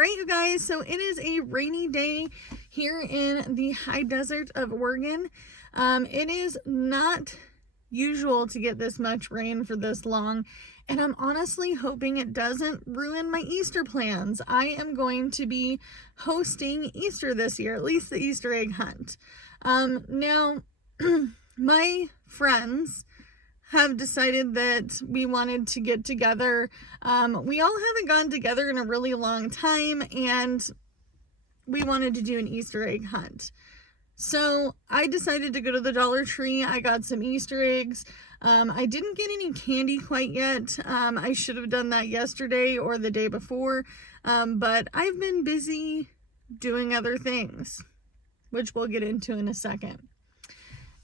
right, you guys, so it is a rainy day here in the high desert of Oregon. It is not usual to get this much rain for this long, and I'm honestly hoping it doesn't ruin my Easter plans. I am going to be hosting Easter this year, at least the Easter egg hunt. Now, my friends have decided that we wanted to get together. We all haven't gotten together in a really long time, and we wanted to do an Easter egg hunt. So I decided to go to the Dollar Tree. I got some Easter eggs. I didn't get any candy quite yet. I should have done that yesterday or the day before, but I've been busy doing other things, which we'll get into in a second.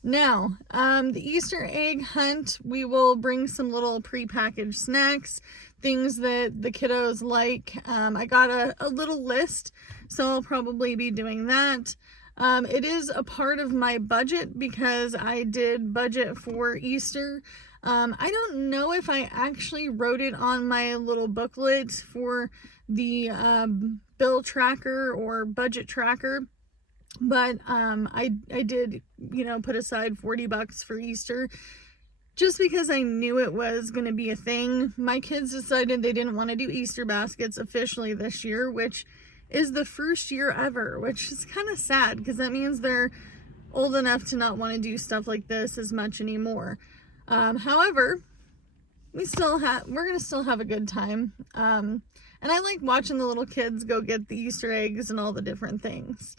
Now, the Easter egg hunt, we will bring some little pre-packaged snacks, things that the kiddos like. I got a little list, so I'll probably be doing that. It is a part of my budget because I did budget for Easter. I don't know if I actually wrote it on my little booklet for the bill tracker or budget tracker. But I did, put aside $40 for Easter just because I knew it was going to be a thing. My kids decided they didn't want to do Easter baskets officially this year, which is the first year ever, which is kind of sad because that means they're old enough to not want to do stuff like this as much anymore. However, we're going to still have a good time. And I like watching the little kids go get the Easter eggs and all the different things.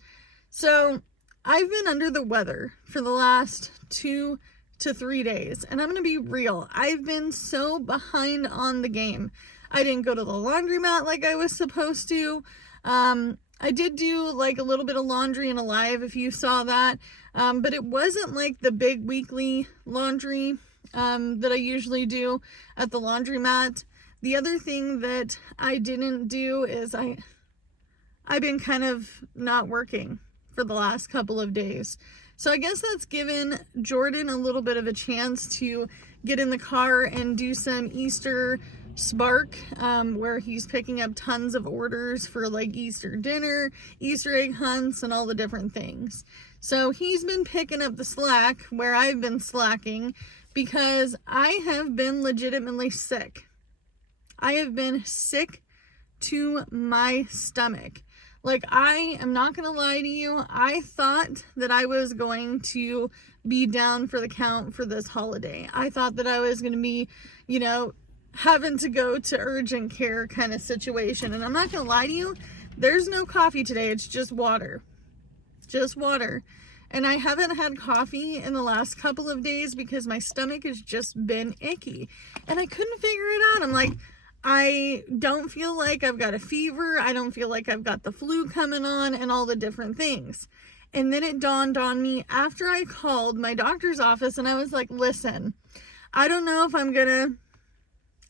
So I've been under the weather for the last 2 to 3 days, and I'm going to be real. I've been so behind on the game. I didn't go to the laundromat like I was supposed to. I did do like a little bit of laundry in Alive, if you saw that, but it wasn't like the big weekly laundry that I usually do at the laundromat. The other thing that I didn't do is I've been kind of not working for the last couple of days. So I guess that's given Jordan a little bit of a chance to get in the car and do some Easter Spark, where he's picking up tons of orders for like Easter dinner, Easter egg hunts, and all the different things. So he's been picking up the slack where I've been slacking because I have been legitimately sick. I have been sick to my stomach. Like, I am not going to lie to you. I thought that I was going to be down for the count for this holiday. I thought that I was going to be, having to go to urgent care kind of situation. And I'm not going to lie to you. There's no coffee today. It's just water. Just water. And I haven't had coffee in the last couple of days because my stomach has just been icky. And I couldn't figure it out. I'm like, I don't feel like I've got a fever. I don't feel like I've got the flu coming on and all the different things. And then it dawned on me after I called my doctor's office and I was like, listen, I don't know if I'm going to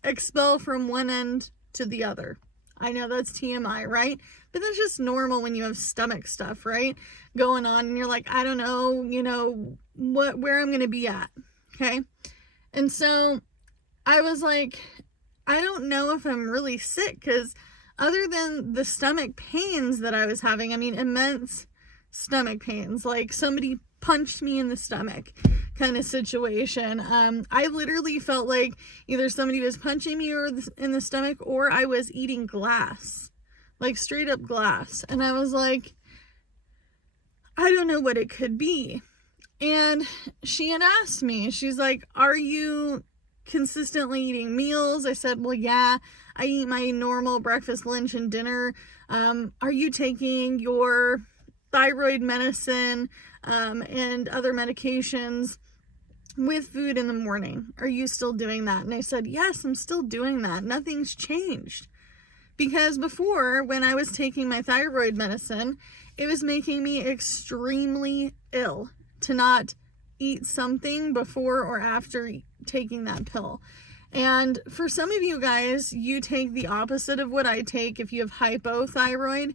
expel from one end to the other. I know that's TMI, right? But that's just normal when you have stomach stuff, right? Going on and you're like, I don't know, where I'm going to be at. Okay. And so I was like, I don't know if I'm really sick because other than the stomach pains that I was having, immense stomach pains, like somebody punched me in the stomach kind of situation. I literally felt like either somebody was punching me in the stomach or I was eating glass, like straight up glass. And I was like, I don't know what it could be. And she had asked me, she's like, are you consistently eating meals? I said, well, yeah, I eat my normal breakfast, lunch, and dinner. Are you taking your thyroid medicine and other medications with food in the morning? Are you still doing that? And I said, yes, I'm still doing that. Nothing's changed. Because before, when I was taking my thyroid medicine, it was making me extremely ill to not eat something before or after taking that pill. And for some of you guys, you take the opposite of what I take. If you have hypothyroid,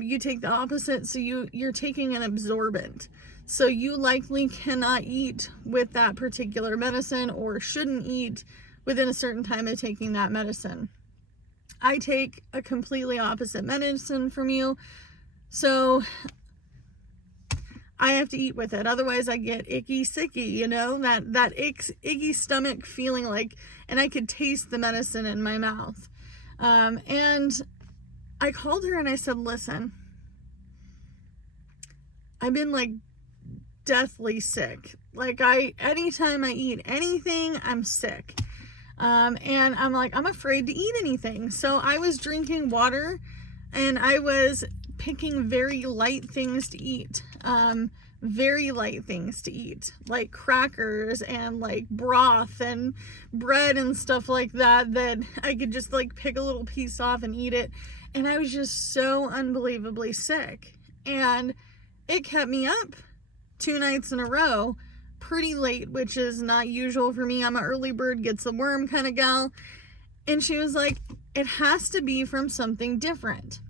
you take the opposite. So you're taking an absorbent. So you likely cannot eat with that particular medicine or shouldn't eat within a certain time of taking that medicine. I take a completely opposite medicine from you. So I have to eat with it. Otherwise I get icky sicky, you know, that icky stomach feeling like, and I could taste the medicine in my mouth. And I called her and I said, listen, I've been like deathly sick. Like anytime I eat anything, I'm sick. And I'm like, I'm afraid to eat anything. So I was drinking water and I was picking very light things to eat. Very light things to eat, like crackers and like broth and bread and stuff like that, that I could just like pick a little piece off and eat it. And I was just so unbelievably sick. And it kept me up 2 nights in a row, pretty late, which is not usual for me. I'm an early bird gets the worm kind of gal. And she was like, it has to be from something different.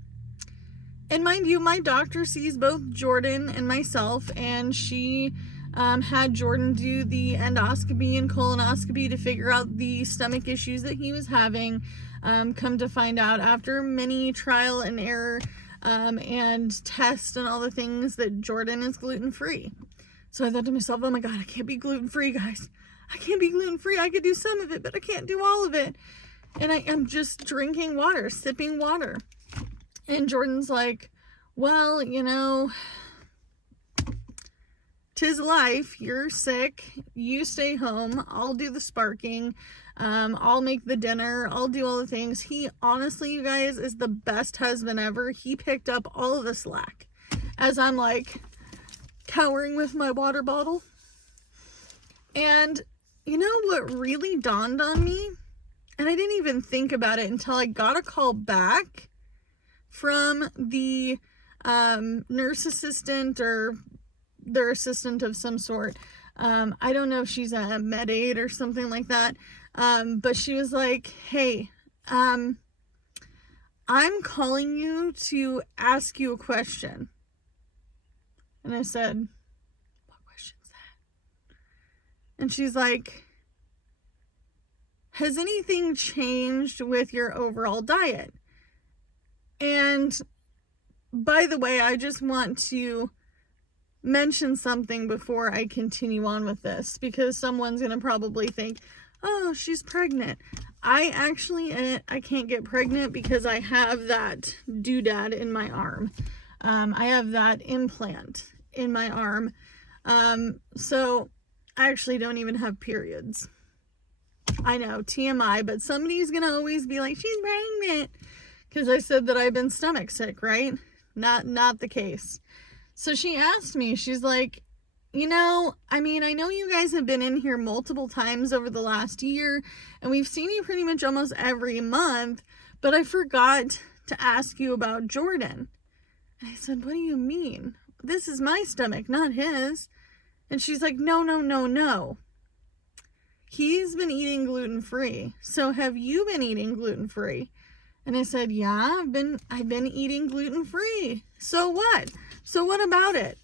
And mind you, my doctor sees both Jordan and myself, and she had Jordan do the endoscopy and colonoscopy to figure out the stomach issues that he was having. Come to find out after many trial and error and tests and all the things that Jordan is gluten-free. So I thought to myself, oh my God, I can't be gluten-free, guys. I can't be gluten-free. I could do some of it, but I can't do all of it. And I am just drinking water, sipping water. And Jordan's like, well, you know, 'tis life. You're sick. You stay home. I'll do the sparking. I'll make the dinner. I'll do all the things. He honestly, you guys, is the best husband ever. He picked up all of the slack as I'm like cowering with my water bottle. And you know what really dawned on me? And I didn't even think about it until I got a call back from the nurse assistant or their assistant of some sort. I don't know if she's a med aid or something like that. But she was like, hey, I'm calling you to ask you a question. And I said, what question's that? And she's like, has anything changed with your overall diet? And by the way, I just want to mention something before I continue on with this, because someone's going to probably think, oh, she's pregnant. I can't get pregnant because I have that doodad in my arm. I have that implant in my arm. So I actually don't even have periods. I know, TMI, but somebody's going to always be like, she's pregnant. Because I said that I've been stomach sick, right? Not the case. So she asked me, she's like, you know, I mean, I know you guys have been in here multiple times over the last year, and we've seen you pretty much almost every month, but I forgot to ask you about Jordan. And I said, what do you mean? This is my stomach, not his. And she's like, no. He's been eating gluten-free. So have you been eating gluten-free? And I said, yeah, I've been eating gluten-free. So what? So what about it?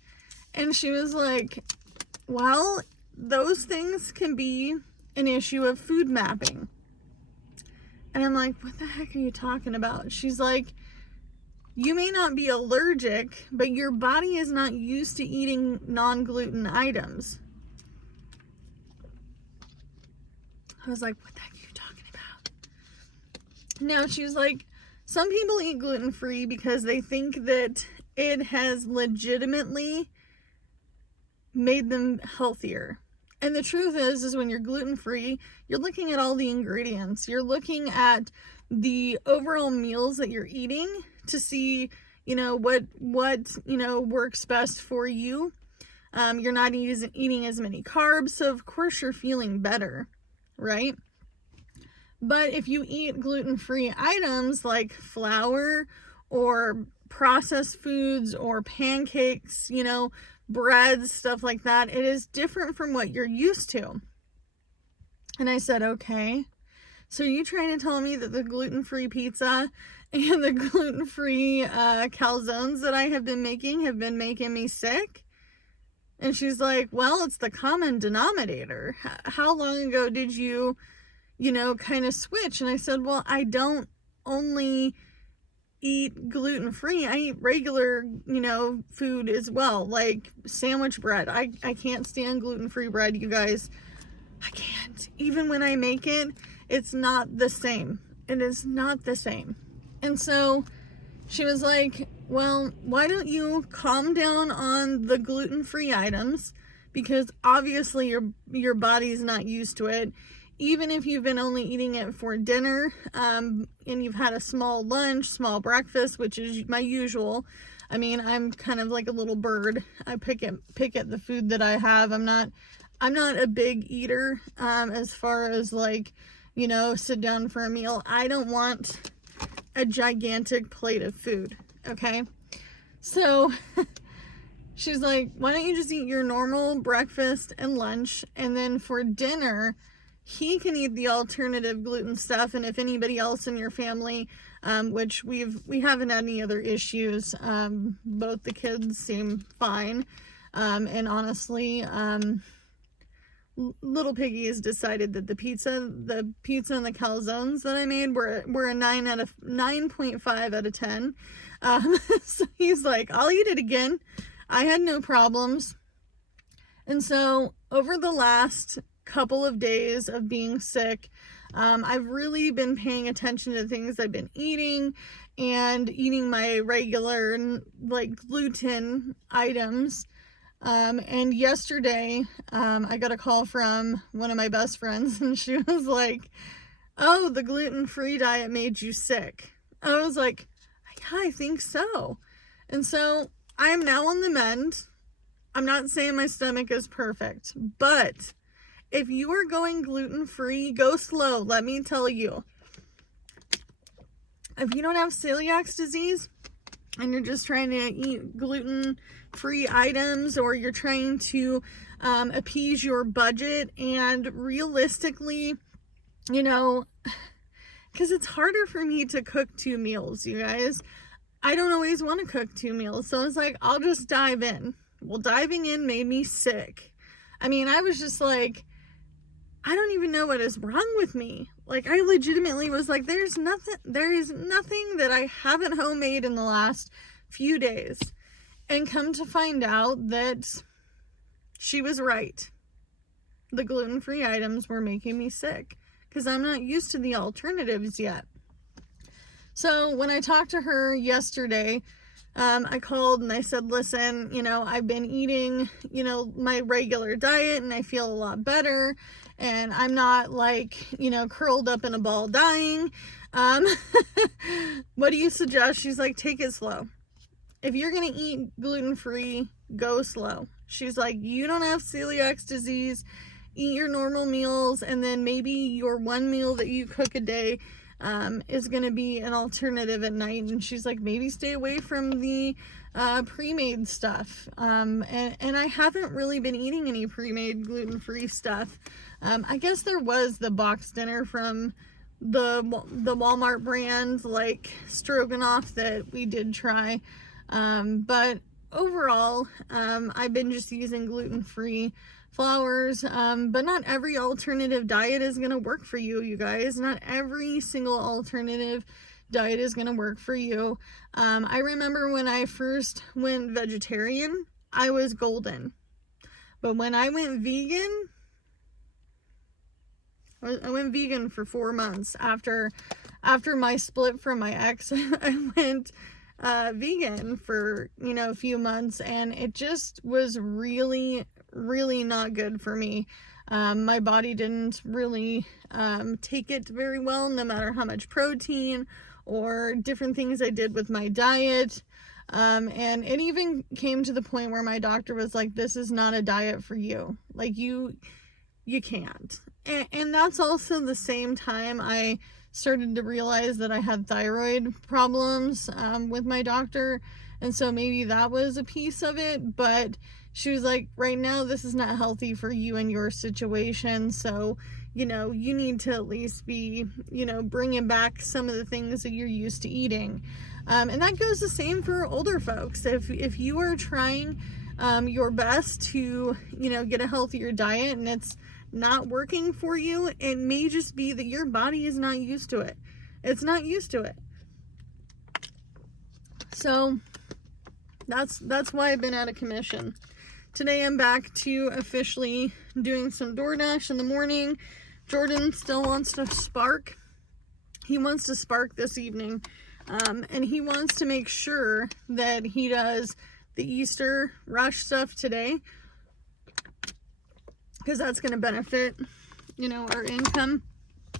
And she was like, well, those things can be an issue of food mapping. And I'm like, what the heck are you talking about? She's like, you may not be allergic, but your body is not used to eating non-gluten items. I was like, what the heck are you talking about? Now she was like, some people eat gluten-free because they think that it has legitimately made them healthier. And the truth is when you're gluten-free, you're looking at all the ingredients. You're looking at the overall meals that you're eating to see, what works best for you. You're not eating as many carbs, so of course you're feeling better, right? But if you eat gluten-free items like flour or processed foods or pancakes, breads, stuff like that, it is different from what you're used to. And I said, okay, so are you trying to tell me that the gluten-free pizza and the gluten-free calzones that I have been making me sick? And she's like, well, it's the common denominator. How long ago did you kind of switch? And I said, well, I don't only eat gluten-free. I eat regular, food as well, like sandwich bread. I can't stand gluten-free bread, you guys. I can't. Even when I make it, it's not the same. It is not the same. And so she was like, well, why don't you calm down on the gluten-free items? Because obviously your body's not used to it. Even if you've been only eating it for dinner, and you've had a small lunch, small breakfast, which is my usual. I mean, I'm kind of like a little bird. I pick at the food that I have. I'm not a big eater, as far as like, sit down for a meal. I don't want a gigantic plate of food. Okay. So she's like, why don't you just eat your normal breakfast and lunch, and then for dinner, he can eat the alternative gluten stuff. And if anybody else in your family, which we haven't had any other issues, both the kids seem fine. And honestly, little Piggy has decided that the pizza and the calzones that I made were a 9.5 out of 10. So he's like, I'll eat it again. I had no problems. And so over the last couple of days of being sick, I've really been paying attention to things I've been eating and eating my regular like gluten items. And yesterday, I got a call from one of my best friends, and she was like, oh, the gluten-free diet made you sick. I was like, yeah, I think so. And so I am now on the mend. I'm not saying my stomach is perfect, but if you are going gluten-free, go slow. Let me tell you. If you don't have celiac disease and you're just trying to eat gluten-free items, or you're trying to appease your budget, and realistically, because it's harder for me to cook 2 meals, you guys. I don't always want to cook 2 meals. So it's like, I'll just dive in. Well, diving in made me sick. I mean, I was just like, I don't even know what is wrong with me. Like, I legitimately was like, there is nothing that I haven't homemade in the last few days. And come to find out that she was right. The gluten-free items were making me sick because I'm not used to the alternatives yet. So when I talked to her yesterday, I called and I said, listen, I've been eating, my regular diet, and I feel a lot better, and I'm not like, curled up in a ball dying. What do you suggest? She's like, take it slow. If you're going to eat gluten-free, go slow. She's like, you don't have celiac disease, eat your normal meals, and then maybe your one meal that you cook a day is going to be an alternative at night. And she's like, maybe stay away from the pre-made stuff. And I haven't really been eating any pre-made gluten-free stuff. I guess there was the box dinner from the Walmart brand, like stroganoff, that we did try. But overall, I've been just using gluten-free flours, but not every alternative diet is going to work for you, you guys. Not every single alternative diet is going to work for you. I remember when I first went vegetarian, I was golden. But when I went vegan, I went vegan for 4 months. After my split from my ex, I went vegan for, a few months, and it just was really not good for me. My body didn't really take it very well, no matter how much protein or different things I did with my diet. And it even came to the point where my doctor was like, this is not a diet for you. Like, you can't. And that's also the same time I started to realize that I had thyroid problems with my doctor. And so maybe that was a piece of it, but she was like, right now, this is not healthy for you and your situation. So, you need to at least be, bringing back some of the things that you're used to eating. And that goes the same for older folks. If you are trying your best to, get a healthier diet and it's not working for you, it may just be that your body is not used to it. It's not used to it. So that's why I've been out of commission. Today I'm back to officially doing some DoorDash in the morning. Jordan still wants to spark. He wants to spark this evening. And he wants to make sure that he does the Easter rush stuff today, because that's going to benefit, you know, our income.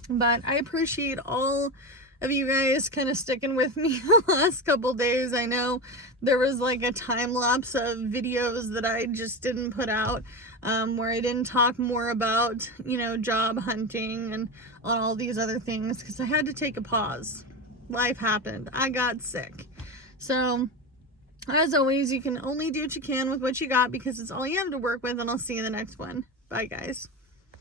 But I appreciate all of you guys kind of sticking with me the last couple days. I know there was like a time lapse of videos that I just didn't put out, where I didn't talk more about, you know, job hunting and all these other things, because I had to take a pause. Life happened. I got sick. So as always, you can only do what you can with what you got, because it's all you have to work with, and I'll see you in the next one. Bye, guys.